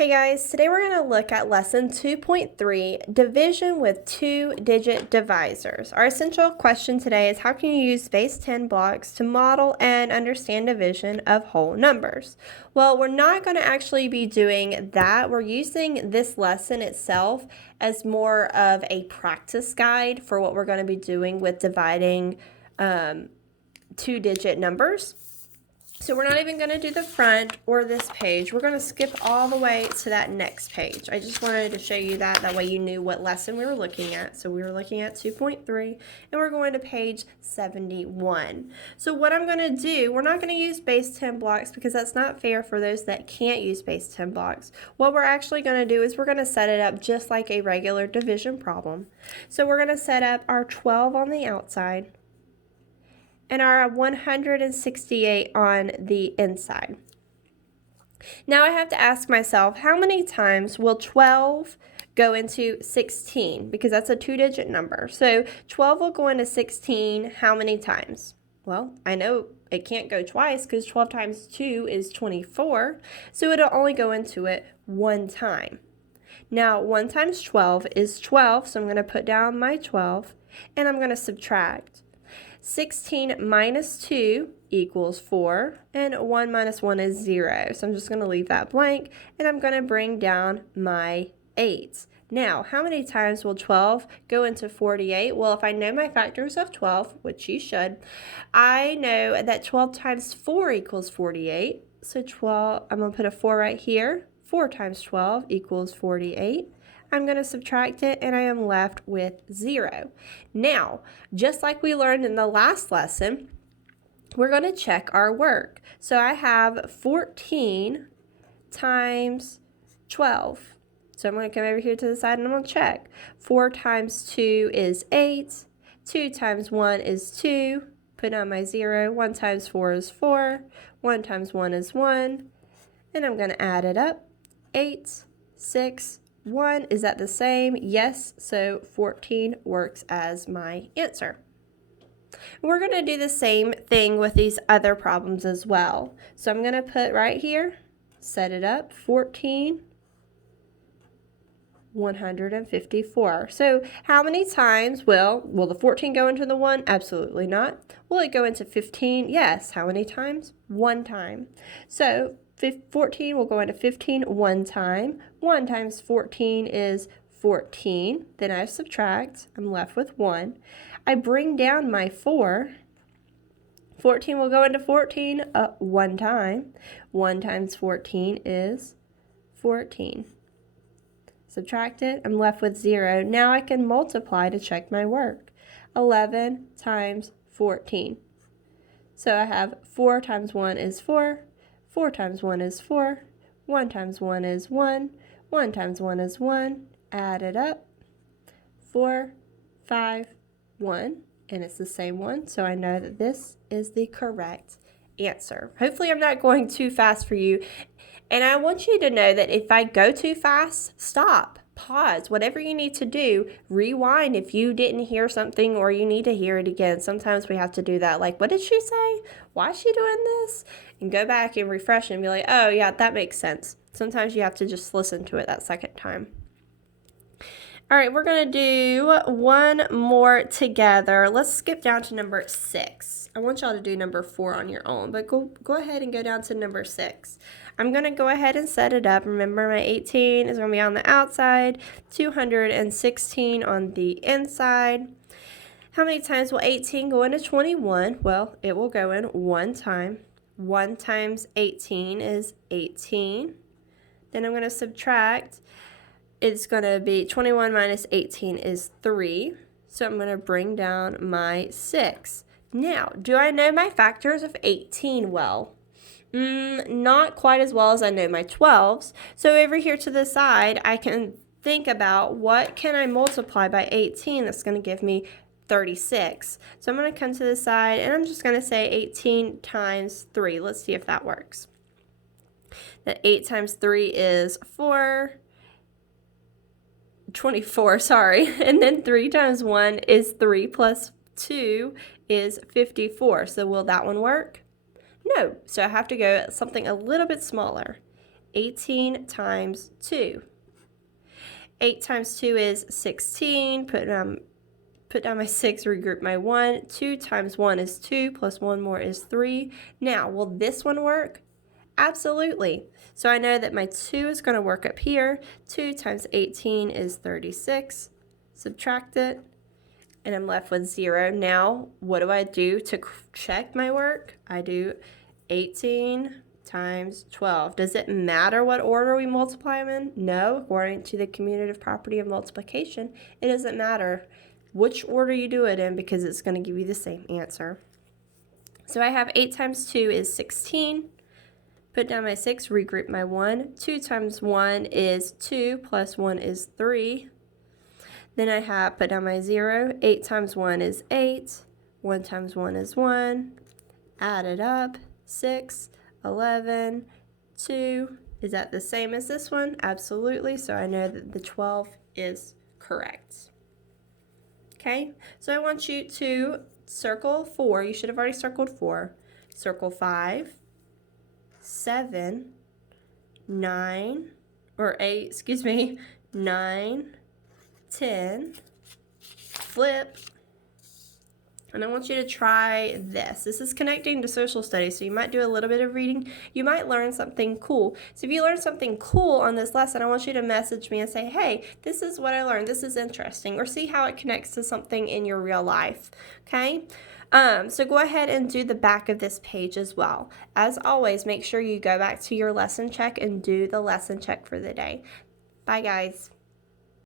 Hey guys, today we're going to look at lesson 2.3, division with two-digit divisors. Our essential question today is how can you use base 10 blocks to model and understand division of whole numbers? Well, we're not going to actually be doing that. We're using this lesson itself as more of a practice guide for what we're going to be doing with dividing two-digit numbers. So we're not even going to do the front or this page. We're going to skip all the way to that next page. I just wanted to show you that way you knew what lesson we were looking at. So we were looking at 2.3 and we're going to page 71. So what I'm going to do, we're not going to use base 10 blocks because that's not fair for those that can't use base 10 blocks. What we're actually going to do is we're going to set it up just like a regular division problem. So we're going to set up our 12 on the outside and our 168 on the inside. Now I have to ask myself, how many times will 12 go into 16? Because that's a two-digit number. So 12 will go into 16 how many times? Well, I know it can't go twice because 12 times 2 is 24. So it'll only go into it one time. Now 1 times 12 is 12, so I'm going to put down my 12 and I'm going to subtract. 16 minus 2 equals 4, and 1 minus 1 is 0. So I'm just going to leave that blank, and I'm going to bring down my 8. Now, how many times will 12 go into 48? Well, if I know my factors of 12, which you should, I know that 12 times 4 equals 48. So 12, I'm going to put a 4 right here. 4 times 12 equals 48. I'm going to subtract it and I am left with 0. Now, just like we learned in the last lesson, we're going to check our work. So I have 14 times 12. So I'm going to come over here to the side and I'm going to check. 4 times 2 is 8. 2 times 1 is 2. Put on my 0. 1 times 4 is 4. 1 times 1 is 1. And I'm going to add it up. 8, 6, 1. Is that the same? Yes, so 14 works as my answer. We're going to do the same thing with these other problems as well. So I'm going to put right here, set it up, 14, 154. So how many times will the 14 go into the 1? Absolutely not. Will it go into 15? Yes. How many times? 1 time. So 14 will go into 15 one time. 1 times 14 is 14. Then I subtract. I'm left with 1. I bring down my 4. 14 will go into 14 one time. 1 times 14 is 14. Subtract it. I'm left with 0. Now I can multiply to check my work. 11 times 14. So I have 4 times 1 is 4. 4 times 1 is 4, 1 times 1 is 1, 1 times 1 is 1, add it up, 4, 5, 1, and it's the same one, so I know that this is the correct answer. Hopefully I'm not going too fast for you, and I want you to know that if I go too fast, stop. Pause, whatever you need to do, rewind if you didn't hear something or you need to hear it again. Sometimes we have to do that, like, what did she say? Why is she doing this? And go back and refresh and be like, oh yeah, that makes sense. Sometimes you have to just listen to it that second time. All right, we're going to do one more together. Let's skip down to number 6. I want y'all to do number 4 on your own, but go ahead and go down to number 6. I'm going to go ahead and set it up. Remember, my 18 is going to be on the outside, 216 on the inside. How many times will 18 go into 21? Well, it will go in one time. 1 times 18 is 18. Then I'm going to subtract. It's going to be 21 minus 18 is 3. So I'm going to bring down my 6. Now, do I know my factors of 18 well? Not quite as well as I know my 12s. So over here to the side, I can think about what can I multiply by 18 that's going to give me 36. So I'm going to come to the side and I'm just going to say 18 times 3. Let's see if that works. That 8 times 3 is 24, sorry. And then 3 times 1 is 3 plus 2 is 54. So will that one work? No. So I have to go something a little bit smaller. 18 times 2. 8 times 2 is 16. Put down my 6, regroup my 1. 2 times 1 is 2, plus 1 more is 3. Now, will this one work? Absolutely. So I know that my 2 is going to work up here. 2 times 18 is 36. Subtract it, and I'm left with 0. Now, what do I do to check my work? I do 18 times 12. Does it matter what order we multiply them in? No, according to the commutative property of multiplication, it doesn't matter which order you do it in because it's going to give you the same answer. So I have 8 times 2 is 16. Put down my 6, regroup my 1. 2 times 1 is 2, plus 1 is 3. Then I have, put down my 0. 8 times 1 is 8. 1 times 1 is 1. Add it up. 6, 11, 2. Is that the same as this one? Absolutely. So I know that the 12 is correct. Okay, so I want you to circle 4. You should have already circled 4. Circle 5, 7, 9, or 8, excuse me, 9, 10, flip, and I want you to try this. This is connecting to social studies, so you might do a little bit of reading. You might learn something cool. So if you learn something cool on this lesson, I want you to message me and say, hey, this is what I learned. This is interesting, or see how it connects to something in your real life, okay? So go ahead and do the back of this page as well. As always, make sure you go back to your lesson check and do the lesson check for the day. Bye, guys.